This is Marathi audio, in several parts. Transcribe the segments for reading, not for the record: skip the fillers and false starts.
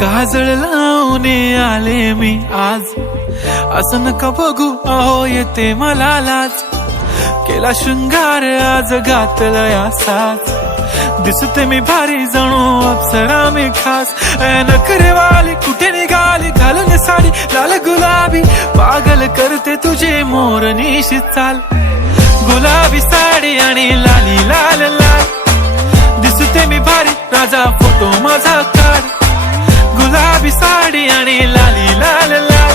काजळ लावून आले मी आज, असं नका बघू अहो येते मला लाज. केला शृंगार आज घातला असाच, दिसते मी भारी जणू अप्सरा मी खास. नखरेवाली कुठे निघाली घालून साडी लाल गुलाबी, पागल करते तुझे मोरनीशी चाल. गुलाबी साडी आणि लाली लाल लाल, दिसते मी भारी राजा फोटो माझा काढ. गुलाबी साडी आणि लाली लाल लाल,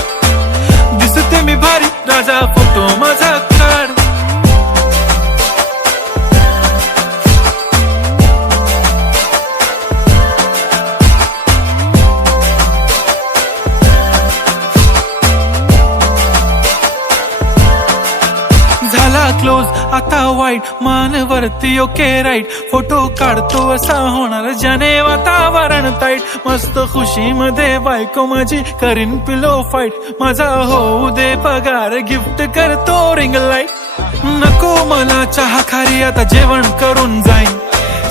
दिसते मी भारी राजा फोटो माझा काढ. झाला क्लोज आता वाईट, मान वरती ओके राईट. फोटो काढतो असा होणार ज्याने वातावरण ताईट. मस्त खुशी मध्ये बायको माझी करीन पिलो फाईट. माझा होऊ दे पगार गिफ्ट करतो रिंग लाईट. नको मला चहा खारी आता जेवण करून जाईन.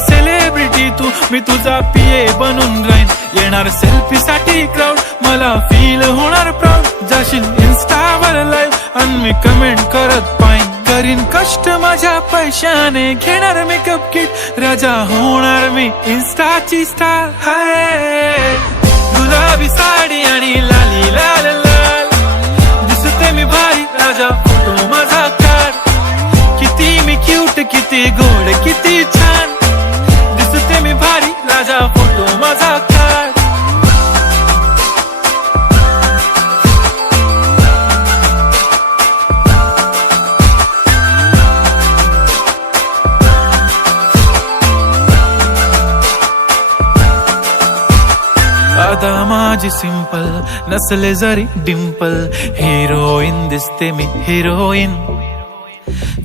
सेलिब्रिटी तू मी तुझा पिये बनून राहीन. येणार सेल्फी साठी क्राऊड मला फील होणार प्राऊड. जाशील इन्स्टावर लाईव्ह आणि मी कमेंट करत पाईन. करीन कष्ट माझ्या पैशाने घेणार मेकअप किट. राजा होणार मी इन्स्टाची स्टार. हाय गुलाबी साडी आणि लाली लाल लाल, दिसते मी भारी राजा फोटो माझा काढ. किती मी क्यूट किती गोड किती छान, दिसते मी भारी राजा फोटो माझा काढ. आता माझी सिंपल नसले जरी डिंपल, हिरोईन दिसते मी हिरोईन.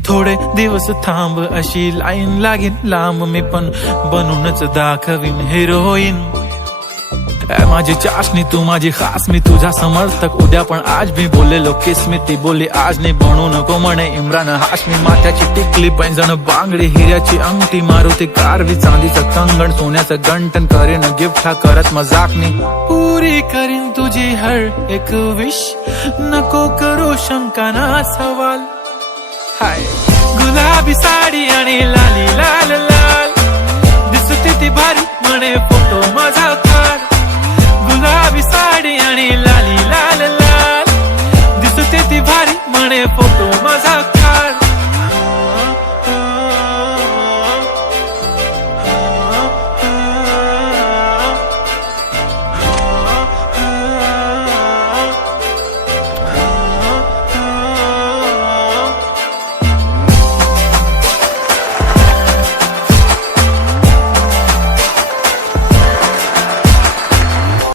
थोडे दिवस थांब अशी लाईन लागेल लांब, मी पण बनूनच दाखवीन हिरोईन. माझी चाशनी तू माझी खास, मी तुझा समर्थक उद्या पण आज मी बोललेलो किस मी ती बोली आज नाही. बनू नको म्हणे इम्रान हाशमी. माथ्याची टिकली पैंजण बांगडी हिऱ्याची अंगठी, मारुती कारवी चांदीचं कंगण सोन्याचं गंटन. करेन गिफ्ट हा करत मजाकनी, पुरी करीन तुझी हर एक विश. नको करू शंका ना सवाल. हाय गुलाबी साडी आणि लाली लाल लाल, दिसते ती भारी म्हणे